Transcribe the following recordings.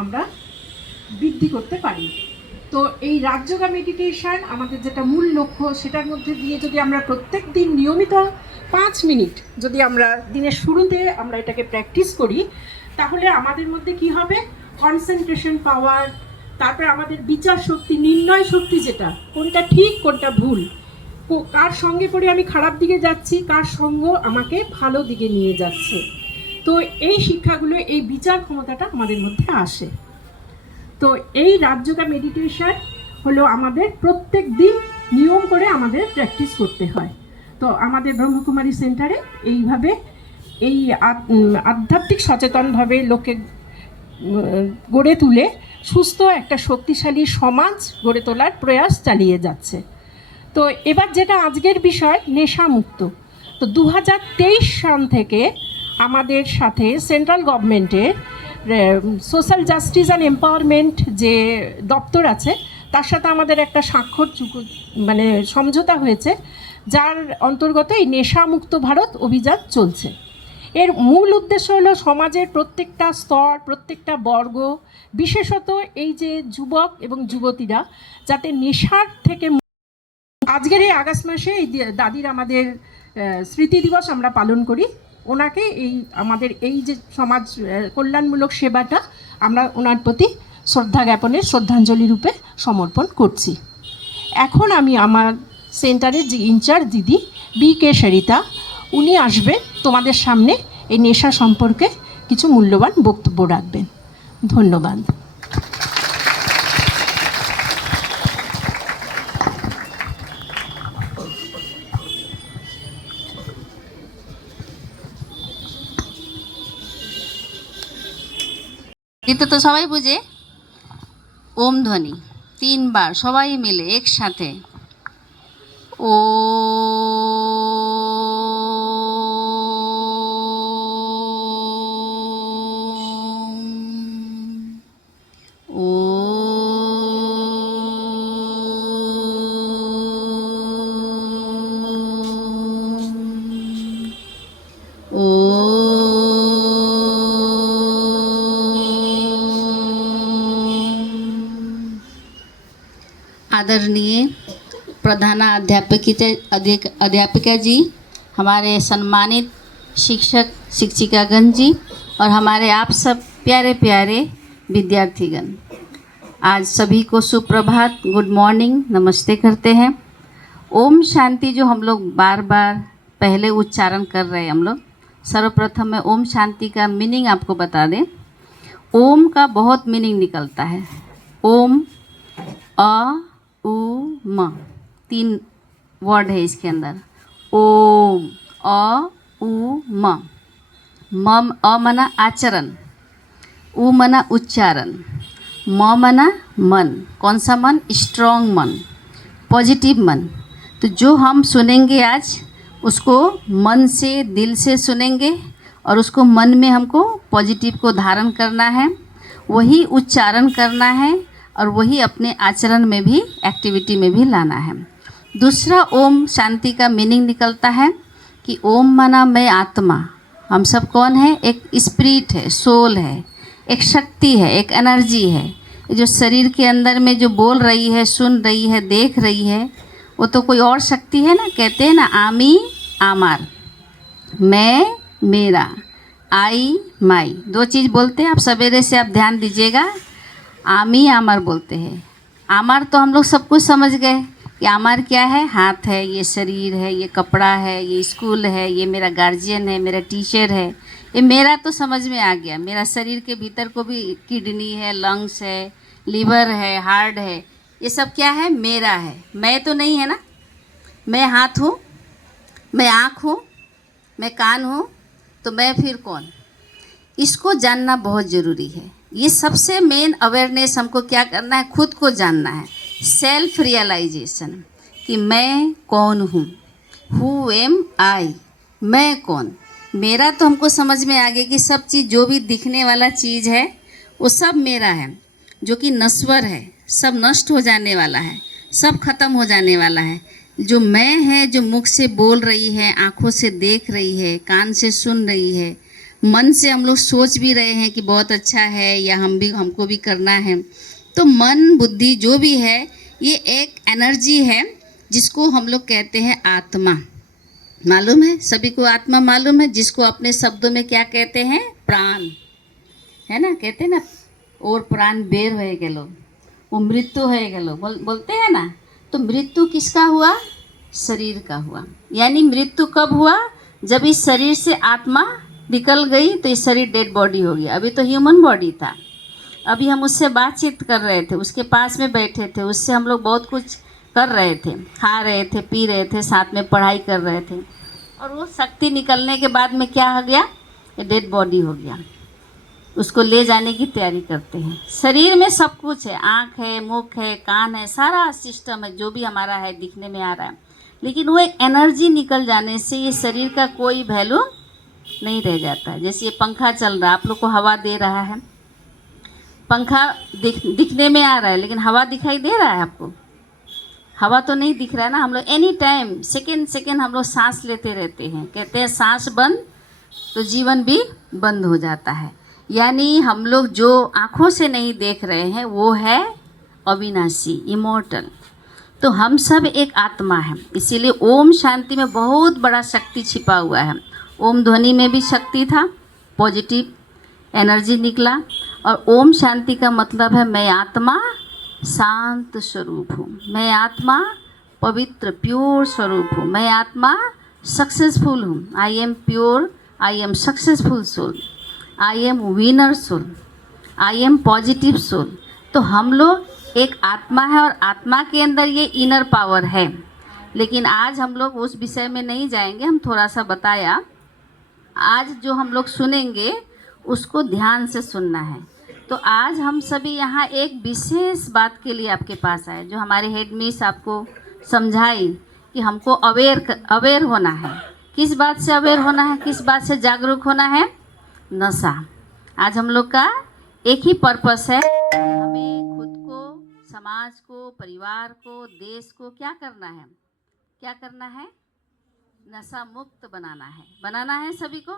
আমরা বৃদ্ধি করতে পারি। তো এই রাজযোগা মেডিটেশন আমাদের যেটা মূল লক্ষ্য, সেটার মধ্যে দিয়ে যদি আমরা প্রত্যেক দিন নিয়মিত 5 মিনিট যদি আমরা দিনের শুরুতে আমরা এটাকে প্র্যাকটিস করি, তাহলে আমাদের মধ্যে কি হবে, কনসেন্ট্রেশন পাওয়ার, তারপর আমাদের বিচার শক্তি, নির্ণয় শক্তি, যেটা কোনটা ঠিক কোনটা ভুল, কার সঙ্গে করে আমি খারাপ দিকে যাচ্ছি, কার সঙ্গ আমাকে ভালো দিকে নিয়ে যাচ্ছে, তো এই শিক্ষাগুলো, এই বিচার ক্ষমতাটা আমাদের মধ্যে আসে। তো এই রাজযোগা মেডিটেশন হলো আমাদের প্রত্যেক দিন নিয়ম করে আমাদের প্র্যাকটিস করতে হয়। তো আমাদের ব্রহ্মকুমারী সেন্টারে এইভাবে এই আধ্যাত্মিক সচেতনভাবে লোকে গড়ে তুলে সুস্থ একটা শক্তিশালী সমাজ গড়ে তোলার প্রয়াস চালিয়ে যাচ্ছে। তো এবার যেটা আজকের বিষয়, নেশামুক্ত। তো 2023 সাল থেকে আমাদের সাথে সেন্ট্রাল গভর্নমেন্টের সোশ্যাল জাস্টিস অ্যান্ড এম্পাওয়ারমেন্ট যে দপ্তর আছে, তার সাথে আমাদের একটা স্বাক্ষর মানে সমঝোতা হয়েছে, যার অন্তর্গত এই নেশামুক্ত ভারত অভিযান চলছে। এর মূল উদ্দেশ্য হলো সমাজের প্রত্যেকটা স্তর, প্রত্যেকটা বর্গ, বিশেষত এই যে যুবক এবং যুবতীরা যাতে নেশার থেকে। আজকের এই আগস্ট মাসে এই দাদির আমাদের স্মৃতি দিবস আমরা পালন করি। ওনাকে এই আমাদের এই যে সমাজ কল্যাণমূলক সেবাটা আমরা ওনার প্রতি শ্রদ্ধা জ্ঞাপনের শ্রদ্ধাঞ্জলি রূপে সমর্পণ করছি। এখন আমি আমার সেন্টারের যে ইনচার্জ দিদি BK সরিতা, উনি আসবেন তোমাদের সামনে এই নেশা সম্পর্কে কিছু মূল্যবান বক্তব্য রাখবেন। ধন্যবাদ। গীতা তো সবাই বুঝে। ওম ধ্বনি 3 বার সবাই মিলে একসাথে। ও आदरणीय अध्यापिका जी, हमारे सम्मानित शिक्षक शिक्षिकागण जी और हमारे आप सब प्यारे प्यारे विद्यार्थीगण, आज सभी को सुप्रभात, गुड मॉर्निंग, नमस्ते करते हैं। ओम शांति जो हम लोग बार बार पहले उच्चारण कर रहे हैं हम लोग, सर्वप्रथम मैं ओम शांति का मीनिंग आपको बता दें। ओम का बहुत मीनिंग निकलता है। ओम अ उ म 3 वर्ड है इसके अंदर। ओम अ उ म। अ मना आचरण, उ मना उच्चारण, म मना मन। कौन सा मन? स्ट्रॉन्ग मन, पॉजिटिव मन। तो जो हम सुनेंगे आज, उसको मन से, दिल से सुनेंगे और उसको मन में हमको पॉजिटिव को धारण करना है, वही उच्चारण करना है और वही अपने आचरण में भी, एक्टिविटी में भी लाना है। दूसरा ओम शांति का मीनिंग निकलता है कि ओम माना मैं आत्मा। हम सब कौन है? एक स्पिरिट है, सोल है, एक शक्ति है, एक एनर्जी है। जो शरीर के अंदर में जो बोल रही है, सुन रही है, देख रही है, वो तो कोई और शक्ति है ना। कहते हैं ना, आमी आमार, मैं मेरा, आई माई। 2 चीज़ बोलते हैं। आप सवेरे से आप ध्यान दीजिएगा, आमी आमार बोलते हैं। आमार तो हम लोग सब कुछ समझ गए कि आमार क्या है? हाथ है, ये शरीर है, ये कपड़ा है, ये स्कूल है, ये मेरा गार्जियन है, मेरा टीचर है। ये मेरा तो समझ में आ गया। मेरा शरीर के भीतर को भी किडनी है, लंग्स है, लीवर है, हार्ट है, ये सब क्या है? मेरा है। मैं तो नहीं है ना। मैं हाथ हूँ, मैं आँख हूँ, मैं कान हूँ, तो मैं फिर कौन? इसको जानना बहुत ज़रूरी है। ये सबसे मेन अवेयरनेस हमको क्या करना है? खुद को जानना है। सेल्फ रियलाइजेशन कि मैं कौन हूँ। हु एम आई? मैं कौन? मेरा तो हमको समझ में आ गया कि सब चीज़, जो भी दिखने वाला चीज़ है, वो सब मेरा है, जो कि नश्वर है, सब नष्ट हो जाने वाला है, सब खत्म हो जाने वाला है। जो मैं है, जो मुख से बोल रही है, आँखों से देख रही है, कान से सुन रही है, मन से हम लोग सोच भी रहे हैं कि बहुत अच्छा है या हमको भी करना है। तो मन बुद्धि जो भी है ये एक एनर्जी है जिसको हम लोग कहते हैं आत्मा। मालूम है सभी को आत्मा मालूम है, जिसको अपने शब्दों में क्या कहते हैं, प्राण, है ना, कहते हैं ना, और प्राण बेर हो गेलो, वो मृत्यु हो गेलो, बोलते हैं ना। तो मृत्यु किसका हुआ, शरीर का हुआ। यानी मृत्यु कब हुआ, जब इस शरीर से आत्मा निकल गई तो ये शरीर डेड बॉडी हो गया। अभी तो ह्यूमन बॉडी था, अभी हम उससे बातचीत कर रहे थे, उसके पास में बैठे थे, उससे हम लोग बहुत कुछ कर रहे थे, खा रहे थे, पी रहे थे, साथ में पढ़ाई कर रहे थे। और वो शक्ति निकलने के बाद में क्या हो गया, ये डेड बॉडी हो गया। उसको ले जाने की तैयारी करते हैं। शरीर में सब कुछ है, आँख है, मुख है, कान है, सारा सिस्टम है जो भी हमारा है दिखने में आ रहा है। लेकिन वो एक एनर्जी निकल जाने से ये शरीर का कोई वैल्यू नहीं रह जाता है। जैसे ये पंखा चल रहा है, आप लोग को हवा दे रहा है, पंखा दिखने में आ रहा है लेकिन हवा दिखाई दे रहा है आपको, हवा तो नहीं दिख रहा है ना। हम लोग एनी टाइम सेकेंड हम लोग सांस लेते रहते हैं। कहते हैं सांस बंद तो जीवन भी बंद हो जाता है। यानी हम लोग जो आँखों से नहीं देख रहे हैं वो है अविनाशी, इमॉर्टल। तो हम सब एक आत्मा है, इसीलिए ओम शांति में बहुत बड़ा शक्ति छिपा हुआ है। ओम ध्वनि में भी शक्ति था, पॉजिटिव एनर्जी निकला। और ओम शांति का मतलब है मैं आत्मा शांत स्वरूप हूँ, मैं आत्मा पवित्र प्योर स्वरूप हूँ, मैं आत्मा सक्सेसफुल हूँ। I am pure, I am successful soul, I am winner soul, I am positive soul. तो हम लोग एक आत्मा है और आत्मा के अंदर ये इनर पावर है। लेकिन आज हम लोग उस विषय में नहीं जाएंगे, हम थोड़ा सा बताया। आज जो हम लोग सुनेंगे उसको ध्यान से सुनना है। तो आज हम सभी यहाँ एक विशेष बात के लिए आपके पास आए, जो हमारे हेड मिस आपको समझाई कि हमको अवेयर होना है। किस बात से अवेयर होना है, किस बात से जागरूक होना है, नशा। आज हम लोग का एक ही पर्पस है, हमें खुद को, समाज को, परिवार को, देश को क्या करना है, क्या करना है, नशा मुक्त बनाना है। बनाना है, सभी को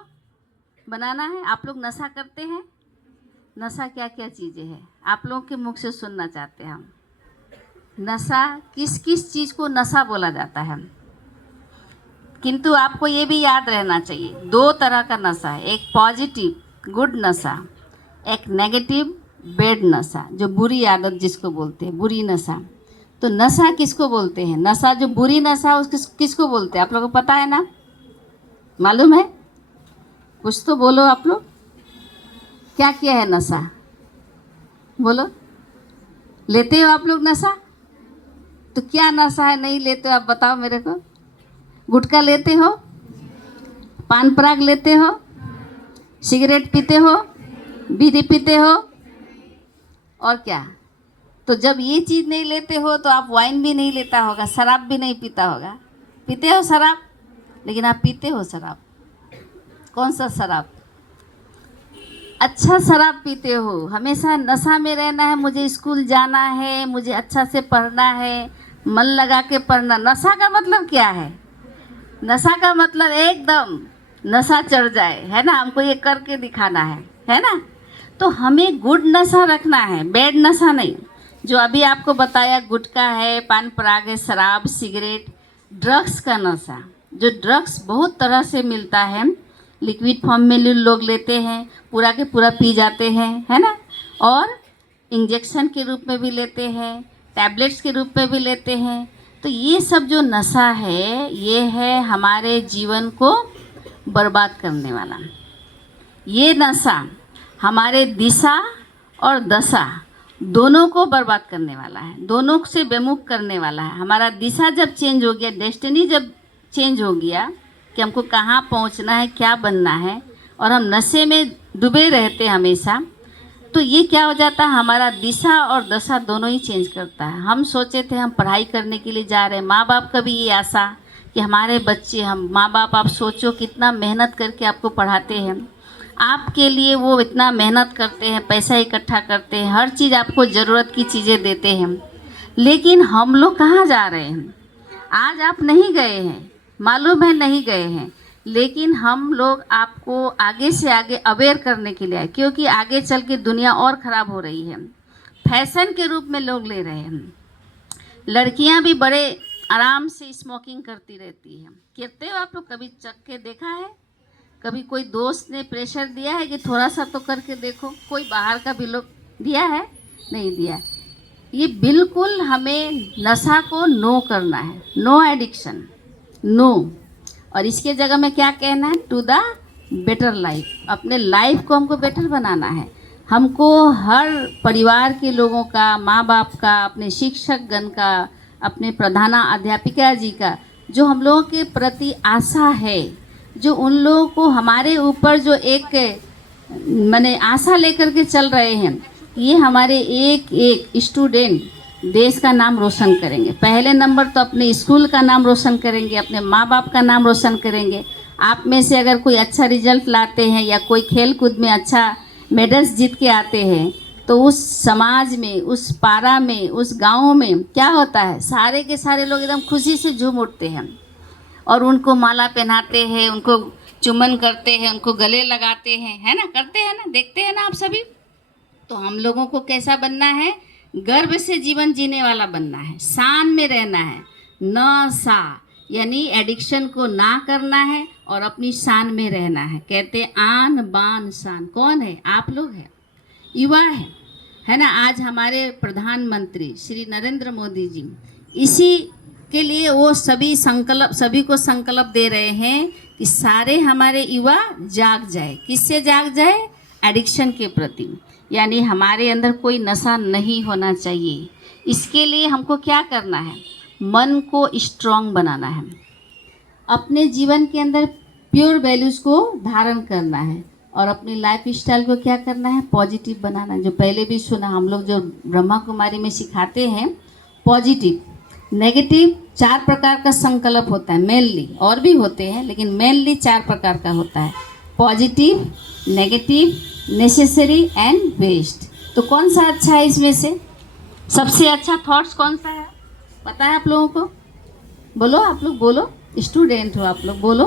बनाना है। आप लोग नशा करते हैं, नशा क्या क्या चीज़ें हैं आप लोगों के मुख से सुनना चाहते हैं हम। नशा किस किस चीज़ को नशा बोला जाता है। किंतु आपको ये भी याद रहना चाहिए, दो तरह का नशा है, एक पॉजिटिव गुड नशा, एक नेगेटिव बैड नशा, जो बुरी आदत जिसको बोलते हैं, बुरी नशा। तो नशा किसको बोलते हैं, नशा जो बुरी नशा उसको किसको बोलते हैं, आप लोगों को पता है ना, मालूम है, कुछ तो बोलो आप लोग, क्या किया है नशा, बोलो। लेते हो आप लोग नशा, तो क्या नशा है नहीं लेते हो आप बताओ मेरे को। गुटखा लेते हो, पान पराग लेते हो, सिगरेट पीते हो, बीड़ी पीते हो, और क्या। तो जब ये चीज़ नहीं लेते हो तो आप वाइन भी नहीं लेता होगा, शराब भी नहीं पीता होगा। पीते हो शराब, लेकिन आप पीते हो शराब, कौन सा शराब, अच्छा शराब पीते हो। हमेशा नशा में रहना है, मुझे स्कूल जाना है, मुझे अच्छा से पढ़ना है, मन लगा के पढ़ना। नशा का मतलब क्या है, नशा का मतलब एकदम नशा चढ़ जाए, है ना, हमको ये करके दिखाना है ना। तो हमें गुड नशा रखना है, बैड नशा नहीं। जो अभी आपको बताया गुटखा है, पान पराग है, शराब, सिगरेट, ड्रग्स का नशा। जो ड्रग्स बहुत तरह से मिलता है, लिक्विड फॉर्म में लोग लेते हैं, पूरा के पूरा पी जाते हैं, है ना, और इंजेक्शन के रूप में भी लेते हैं, टैबलेट्स के रूप में भी लेते हैं। तो ये सब जो नशा है ये है हमारे जीवन को बर्बाद करने वाला। ये नशा हमारे दिशा और दशा दोनों को बर्बाद करने वाला है, दोनों से बेमुख करने वाला है। हमारा दिशा जब चेंज हो गया, डेस्टिनी जब चेंज हो गया कि हमको कहाँ पहुँचना है, क्या बनना है, और हम नशे में डूबे रहते हमेशा, तो ये क्या हो जाता है, हमारा दिशा और दशा दोनों ही चेंज करता है। हम सोचे थे हम पढ़ाई करने के लिए जा रहे हैं, माँ बाप का भी ये आशा कि हमारे बच्चे, हम माँ बाप, आप सोचो कितना मेहनत करके आपको पढ़ाते हैं, आपके लिए वो इतना मेहनत करते हैं, पैसा इकट्ठा करते हैं, हर चीज़ आपको ज़रूरत की चीज़ें देते हैं। लेकिन हम लोग कहाँ जा रहे हैं, आज आप नहीं गए हैं, मालूम है नहीं गए हैं, लेकिन हम लोग आपको आगे से आगे अवेयर करने के लिए आए, क्योंकि आगे चल के दुनिया और ख़राब हो रही है। फैशन के रूप में लोग ले रहे हैं। लड़कियां भी बड़े आराम से स्मोकिंग करती रहती हैं। करते हो आप लोग? कभी चख के देखा है? कभी कोई दोस्त ने प्रेशर दिया है कि थोड़ा सा तो करके देखो? कोई बाहर का भी लोग दिया है? नहीं दिया। ये बिल्कुल हमें नशा को नो करना है, नो एडिक्शन, नो। और इसके जगह में क्या कहना है? To the better life. अपने लाइफ को हमको बेटर बनाना है। हमको हर परिवार के लोगों का, माँ बाप का, अपने शिक्षकगण का, अपने प्रधाना अध्यापिका जी का जो हम लोगों के प्रति आशा है, जो उन लोगों को हमारे ऊपर जो एक माने आशा लेकर के चल रहे हैं, ये हमारे एक एक स्टूडेंट देश का नाम रोशन करेंगे। पहले नंबर तो अपने स्कूल का नाम रोशन करेंगे, अपने माँ बाप का नाम रोशन करेंगे। आप में से अगर कोई अच्छा रिजल्ट लाते हैं या कोई खेल कूद में अच्छा मेडल्स जीत के आते हैं, तो उस समाज में, उस पारा में, उस गांव में क्या होता है? सारे के सारे लोग एकदम खुशी से झूम उठते हैं और उनको माला पहनाते हैं, उनको चुम्बन करते हैं, उनको गले लगाते हैं, है ना? करते हैं ना? देखते हैं ना आप सभी? तो हम लोगों को कैसा बनना है? गर्व से जीवन जीने वाला बनना है, शान में रहना है, न सा यानी एडिक्शन को ना करना है और अपनी शान में रहना है। कहते आन बान शान। कौन है? आप लोग हैं, युवा है ना? आज हमारे प्रधानमंत्री श्री नरेंद्र मोदी जी इसी के लिए वो सभी को संकल्प दे रहे हैं कि सारे हमारे युवा जाग जाए। किससे जाग जाए? एडिक्शन के प्रति, यानी हमारे अंदर कोई नशा नहीं होना चाहिए। इसके लिए हमको क्या करना है? मन को स्ट्रांग बनाना है, अपने जीवन के अंदर प्योर वैल्यूज़ को धारण करना है और अपनी लाइफ स्टाइल को क्या करना है? पॉजिटिव बनाना है। जो पहले भी सुना, हम लोग जो ब्रह्मा कुमारी में सिखाते हैं, पॉजिटिव, नेगेटिव, 4 प्रकार का संकल्प होता है मेनली, और भी होते हैं लेकिन मेनली 4 प्रकार का होता है। Positive, negative, necessary and waste. तो कौन सा अच्छा है इसमें से? सबसे अच्छा थॉट्स कौन सा है? पता है आप लोगों को? बोलो, आप लोग बोलो, स्टूडेंट हो आप लोग, बोलो।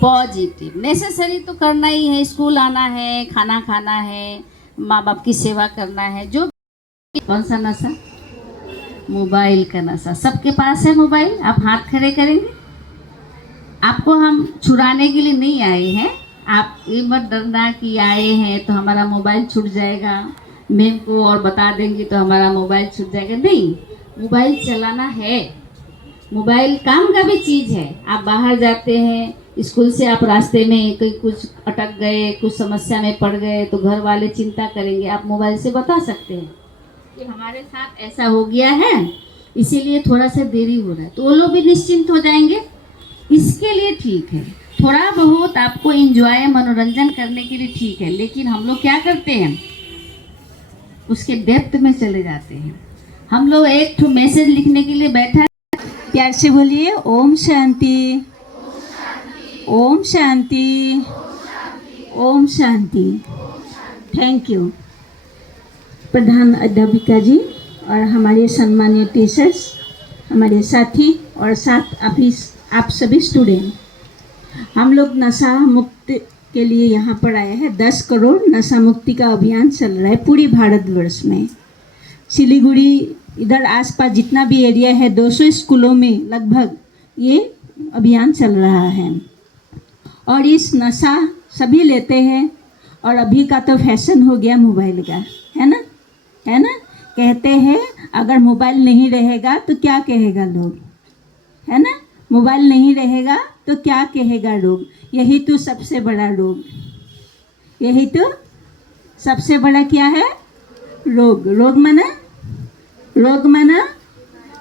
पॉजिटिव। नेसेसरी तो करना ही है, स्कूल आना है, खाना खाना है, माँ बाप की सेवा करना है। जो कौन सा नशा? मोबाइल का नशा। सबके पास है मोबाइल? आप हाथ खड़े करेंगे? आपको हम छुड़ाने के लिए नहीं आए हैं। आप ये मत डरना कि आए हैं तो हमारा मोबाइल छूट जाएगा, मैम को और बता देंगे तो हमारा मोबाइल छूट जाएगा। नहीं, मोबाइल चलाना है। मोबाइल काम का भी चीज़ है। आप बाहर जाते हैं, स्कूल से आप रास्ते में कहीं कुछ अटक गए, कुछ समस्या में पड़ गए, तो घर वाले चिंता करेंगे। आप मोबाइल से बता सकते हैं कि हमारे साथ ऐसा हो गया है, इसीलिए थोड़ा सा देरी हो रहा है, तो वो लोग भी निश्चिंत हो जाएंगे। इसके लिए ठीक है, थोड़ा बहुत आपको एंजॉय, मनोरंजन करने के लिए ठीक है, लेकिन हम लोग क्या करते हैं? उसके डेप्थ में चले जाते हैं। हम लोग एक ठो मैसेज लिखने के लिए बैठा है, प्यार से बोलिए ओम शांति, ओम शांति, ओम शांति। थैंक यू प्रधान अध्यापिका जी और हमारे सम्मानीय टीचर्स, हमारे साथी और साथ आप सभी स्टूडेंट। हम लोग नशा मुक्त के लिए यहाँ पर आए हैं। 10 करोड़ नशा मुक्ति का अभियान चल रहा है पूरी भारतवर्ष में। सिलीगुड़ी इधर आसपास जितना भी एरिया है, 200 स्कूलों में लगभग ये अभियान चल रहा है। और इस नशा सभी लेते हैं और अभी का तो फैशन हो गया मोबाइल का, है ना? है ना? कहते हैं अगर मोबाइल नहीं रहेगा तो क्या कहेगा लोग, है ना? मोबाइल नहीं रहेगा तो क्या कहेगा लोग? यही तो सबसे बड़ा रोग, यही तो सबसे बड़ा क्या है? रोग। रोग माना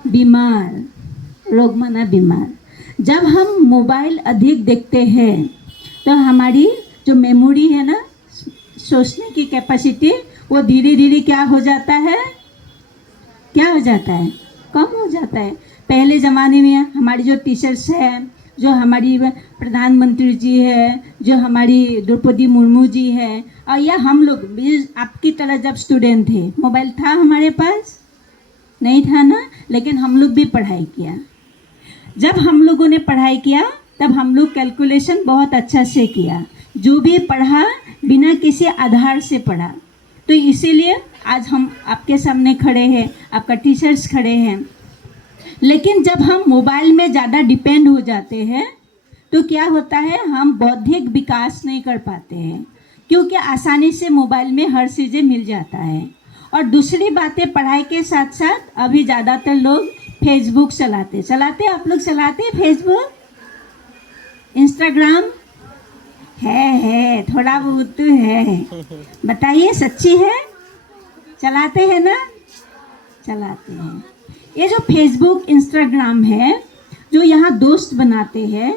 बीमार, रोग माना बीमार। जब हम मोबाइल अधिक देखते हैं तो हमारी जो मेमोरी है ना, सोचने की कैपेसिटी, वो धीरे धीरे क्या हो जाता है? क्या हो जाता है? कम हो जाता है। पहले ज़माने में हमारी जो टीचर्स हैं, जो हमारी प्रधानमंत्री जी है, जो हमारी द्रौपदी मुर्मू जी है, और या हम लोग भी आपकी तरह जब स्टूडेंट थे, मोबाइल था हमारे पास? नहीं था ना, लेकिन हम लोग भी पढ़ाई किया। जब हम लोगों ने पढ़ाई किया तब हम लोग कैलकुलेशन बहुत अच्छा से किया, जो भी पढ़ा बिना किसी आधार से पढ़ा। तो इसीलिए आज हम आपके सामने खड़े हैं, आपका टीचर्स खड़े हैं। लेकिन जब हम मोबाइल में ज़्यादा डिपेंड हो जाते हैं तो क्या होता है, हम बौद्धिक विकास नहीं कर पाते हैं, क्योंकि आसानी से मोबाइल में हर चीज़ें मिल जाता है। और दूसरी बातें, पढ़ाई के साथ साथ अभी ज़्यादातर लोग फेसबुक चलाते आप लोग चलाते हैं फेसबुक, इंस्टाग्राम है थोड़ा बहुत तो है। बताइए, सच्ची है? चलाते हैं ना? चलाते हैं। ये जो फेसबुक इंस्टाग्राम है, जो यहाँ दोस्त बनाते हैं,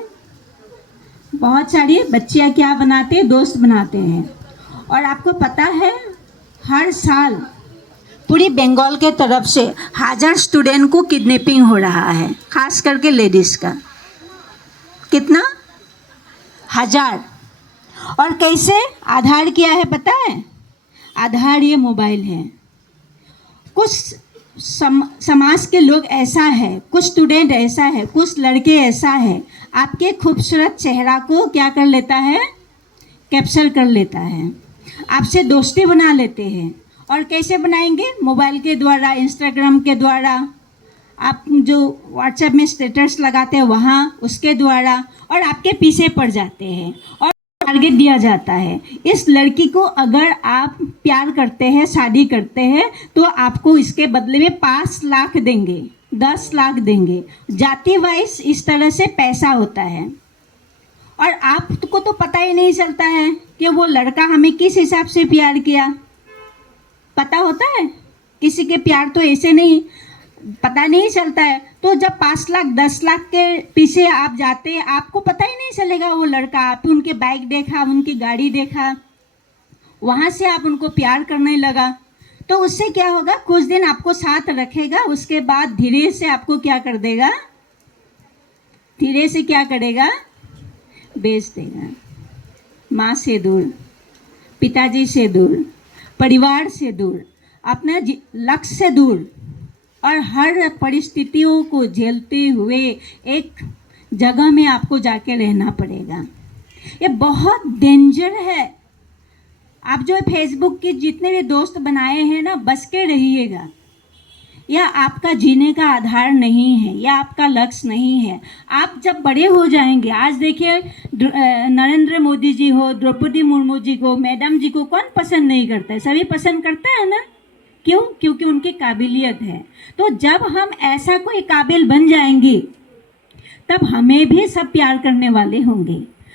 बहुत सारी बच्चियाँ क्या बनाते हैं, दोस्त बनाते हैं। और आपको पता है, हर साल पूरी बंगाल के तरफ से 1000 स्टूडेंट को किडनैपिंग हो रहा है, खास करके लेडीज़ का। कितना? 1000। और कैसे? आधार क्या है पता है? आधार ये मोबाइल है। कुछ समाज के लोग ऐसा है, कुछ स्टूडेंट ऐसा है, कुछ लड़के ऐसा है, आपके खूबसूरत चेहरा को क्या कर लेता है, कैप्चर कर लेता है, आपसे दोस्ती बना लेते हैं। और कैसे बनाएंगे? मोबाइल के द्वारा, इंस्टाग्राम के द्वारा, आप जो व्हाट्सएप में स्टेटस लगाते हैं वहाँ, उसके द्वारा, और आपके पीछे पड़ जाते हैं और टारगेट दिया जाता है। इस लड़की को अगर आप प्यार करते हैं, शादी करते हैं, तो आपको इसके बदले में 5 लाख देंगे, 10 लाख देंगे। जाति वाइज इस तरह से पैसा होता है। और आपको तो पता ही नहीं चलता है कि वो लड़का हमें किस हिसाब से प्यार किया। पता होता है? किसी के प्यार तो ऐसे नहीं पता नहीं चलता है। तो जब 5 लाख 10 लाख के पीछे आप जाते हैं, आपको पता ही नहीं चलेगा वो लड़का। आप उनके बाइक देखा, उनकी गाड़ी देखा, वहाँ से आप उनको प्यार करने लगा। तो उससे क्या होगा, कुछ दिन आपको साथ रखेगा, उसके बाद धीरे से आपको क्या कर देगा, धीरे से क्या करेगा, बेच देगा। माँ से दूर, पिताजी से दूर, परिवार से दूर, अपना लक्ष्य से दूर, और हर परिस्थितियों को झेलते हुए एक जगह में आपको जाके रहना पड़ेगा। ये बहुत डेंजर है। आप जो फेसबुक के जितने भी दोस्त बनाए हैं ना, बच के रहिएगा। यह आपका जीने का आधार नहीं है, यह आपका लक्ष्य नहीं है। आप जब बड़े हो जाएंगे, आज देखिए नरेंद्र मोदी जी हो, द्रौपदी मुर्मू जी को, मैडम जी को कौन पसंद नहीं करता है? सभी पसंद करता है ना? क्यों? क्योंकि उनकी काबिलियत है। तो जब हम ऐसा कोई काबिल बन जाएंगे, तब हमें भी सब प्यार करने वाले होंगे।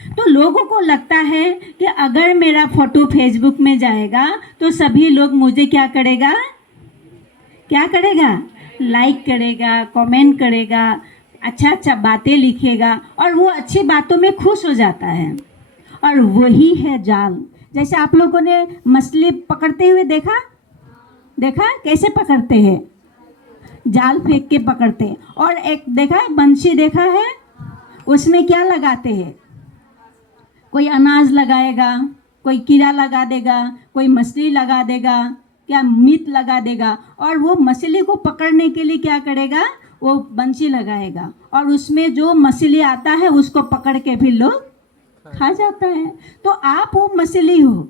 तो लोगों को लगता है कि अगर मेरा फोटो फेसबुक में जाएगा तो सभी लोग मुझे क्या करेगा, क्या करेगा, लाइक करेगा, कमेंट करेगा, अच्छा अच्छा बातें लिखेगा, और वो अच्छी बातों में खुश हो जाता है। और वही है जाल। जैसे आप लोगों ने मछली पकड़ते हुए देखा कैसे पकड़ते हैं, जाल फेंक के पकड़ते हैं। और एक देखा है, बंसी देखा है, उसमें क्या लगाते हैं, कोई अनाज लगाएगा, कोई कीड़ा लगा देगा, कोई मछली लगा देगा, क्या मीट लगा देगा, और वो मछली को पकड़ने के लिए क्या करेगा, वो बंसी लगाएगा, और उसमें जो मछली आता है उसको पकड़ के फिर लोग खा जाता है। तो आप वो मछली हो,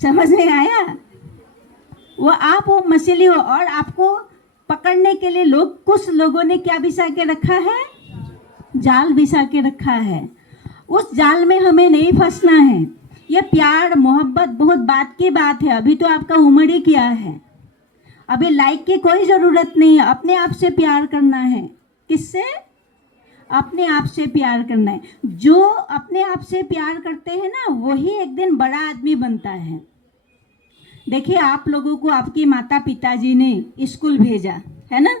समझ में आया? आप वो मछली हो, और आपको पकड़ने के लिए कुछ लोगों ने क्या बिछा के रखा है, जाल बिछा के रखा है। उस जाल में हमें नहीं फंसना है। ये प्यार मोहब्बत बहुत बात की बात है। अभी तो आपका उम्र ही क्या है, अभी लाइक की कोई ज़रूरत नहीं है। अपने आप से प्यार करना है। किससे? अपने आप से प्यार करना है। जो अपने आप से प्यार करते हैं ना, वही एक दिन बड़ा आदमी बनता है। देखिए, आप लोगों को आपकी माता पिताजी ने स्कूल भेजा है ना,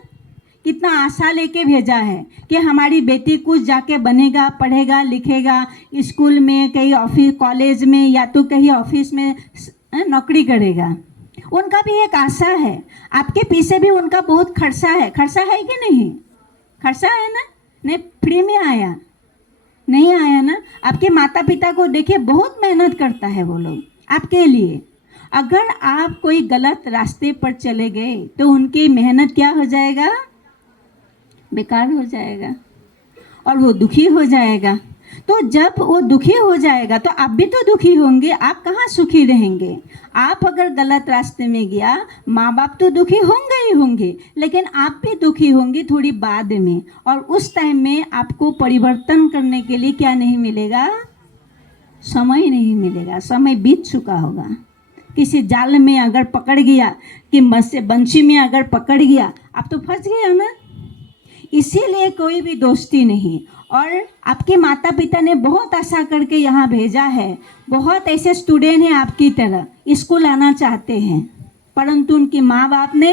कितना आशा लेके भेजा है कि हमारी बेटी कुछ जाके बनेगा, पढ़ेगा, लिखेगा, स्कूल में, कहीं ऑफिस कॉलेज में, या तो कहीं ऑफिस में नौकरी करेगा। उनका भी एक आशा है। आपके पीछे भी उनका बहुत खर्चा है। खर्चा है कि नहीं? खर्चा है ना? नहीं फ्री में आया, नहीं आया ना। आपके माता पिता को देखिए, बहुत मेहनत करता है वो लोग आपके लिए। अगर आप कोई गलत रास्ते पर चले गए तो उनकी मेहनत क्या हो जाएगा, बेकार हो जाएगा। और वो दुखी हो जाएगा। तो जब वो दुखी हो जाएगा तो आप भी तो दुखी होंगे, आप कहाँ सुखी रहेंगे। आप अगर गलत रास्ते में गया, माँ बाप तो दुखी होंगे ही होंगे, लेकिन आप भी दुखी होंगे थोड़ी बाद में, और उस टाइम में आपको परिवर्तन करने के लिए क्या नहीं मिलेगा, समय नहीं मिलेगा, समय बीत चुका होगा। किसी जाल में अगर पकड़ गया कि मत्स्य बंशी में अगर पकड़ गया, आप तो फंस गए ना। इसीलिए कोई भी दोस्ती नहीं। और आपके माता पिता ने बहुत आशा करके यहाँ भेजा है, बहुत ऐसे स्टूडेंट हैं आपकी तरह स्कूल आना चाहते हैं, परंतु उनकी माँ बाप ने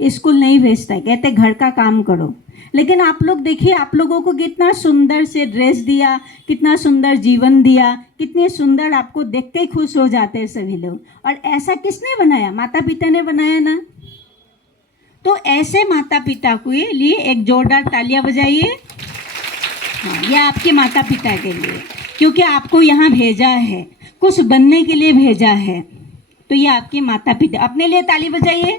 स्कूल नहीं भेजता, कहते घर का काम करो। लेकिन आप लोग देखिए, आप लोगों को कितना सुंदर से ड्रेस दिया, कितना सुंदर जीवन दिया, कितने सुंदर, आपको देख के खुश हो जाते हैं सभी लोग। और ऐसा किसने बनाया, माता पिता ने बनाया ना। तो ऐसे माता पिता के लिए एक जोरदार तालियां बजाइए। हाँ, ये आपके माता पिता के लिए, क्योंकि आपको यहाँ भेजा है, कुछ बनने के लिए भेजा है। तो ये आपके माता पिता, अपने लिए ताली बजाइए।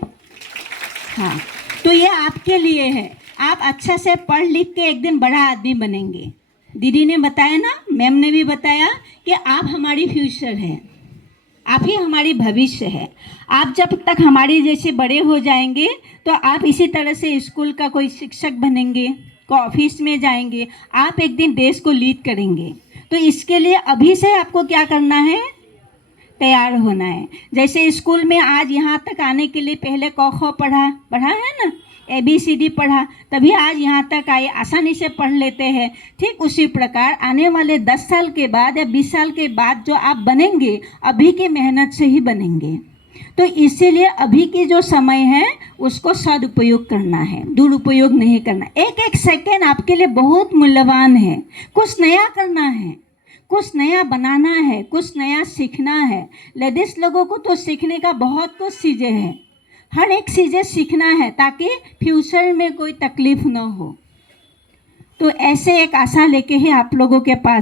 हाँ, तो ये आपके लिए है। आप अच्छा से पढ़ लिख के एक दिन बड़ा आदमी बनेंगे। दीदी ने बताया ना, मैम ने भी बताया कि आप हमारी फ्यूचर है, आप ही हमारी भविष्य है। आप जब तक हमारे जैसे बड़े हो जाएंगे तो आप इसी तरह से स्कूल का कोई शिक्षक बनेंगे, को ऑफिस में जाएंगे, आप एक दिन देश को लीड करेंगे। तो इसके लिए अभी से आपको क्या करना है, तैयार होना है। जैसे स्कूल में आज यहाँ तक आने के लिए पहले क ख पढ़ा है ना, ABCD पढ़ा, तभी आज यहाँ तक आए, आसानी से पढ़ लेते हैं। ठीक उसी प्रकार आने वाले 10 साल के बाद या 20 साल के बाद जो आप बनेंगे, अभी की मेहनत से ही बनेंगे। तो इसीलिए अभी की जो समय है उसको सदुपयोग करना है, दुरुपयोग नहीं करना। एक एक सेकेंड आपके लिए बहुत मूल्यवान है। कुछ नया करना है, कुछ नया बनाना है, कुछ नया सीखना है। लेडीज लोगों को तो सीखने का बहुत कुछ चीज़ें हैं, हर एक चीज़ें सीखना है ताकि फ्यूचर में कोई तकलीफ ना हो। तो ऐसे एक आशा लेके ही आप लोगों के पास